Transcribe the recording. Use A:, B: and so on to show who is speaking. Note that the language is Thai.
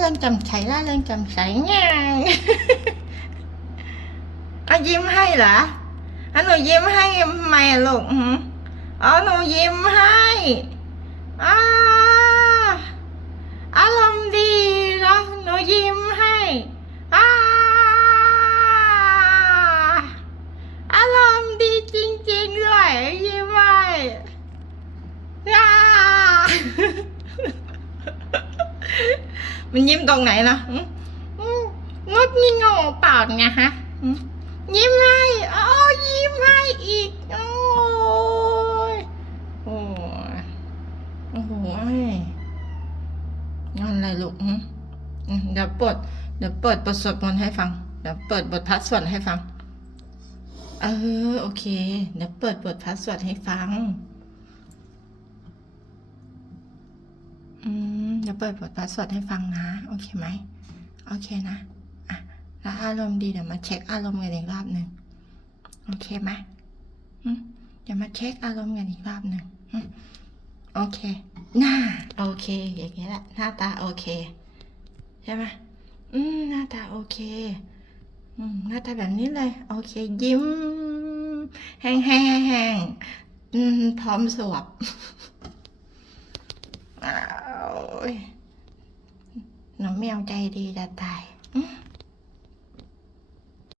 A: เริงจำใสล่าเริงจำใสง่ายอะยิ้มให้เหรออะหนูยิ้มให้ทำไมลูกอ๋อหนูยิ้มให้อ่าอารมณ์ดีเนาะหนูยิ้มให้อ่าอารมณ์ดีจริงๆด้วยยิ้มให้อ่า มันยิ้มตรงไหนนะงดงี่โง่เปล่าไงฮะยิ้มให้อ๋อยิ้มให้อีก โอ้ยโอ้ยโอ้โหงอนอะไรลูกเดี๋ยวเปิดเดี๋ยวเปิดบทสวดมนต์ให้ฟัง เดี๋ยวเปิดบทพัดสวดให้ฟัง เออ โอเค เดี๋ยวเปิดบทพัดสวดให้ฟัง อืม เดี๋ยวเปิดบทพาสวดให้ฟังนะ โอเคไหม โอเคนะอะแล้วอารมณ์ดีเดี๋ยวมาเช็คอารมณ์กันอีกรอบหนึ่งโอเคไหมเดี๋ยวมาเช็คอารมณ์กันอีกรอบหนึ่งโอเค หน้า โอเค อย่างเงี้ยแหละ หน้าตาโอเค ใช่ไหมอืม หน้าตาโอเค อืม หน้าตาแบบนี้เลย โอเค ยิ้ม แห้งแห้งแห้งๆอืมพร้อมสวบอ้าว น้องแมวใจดีจะตายอื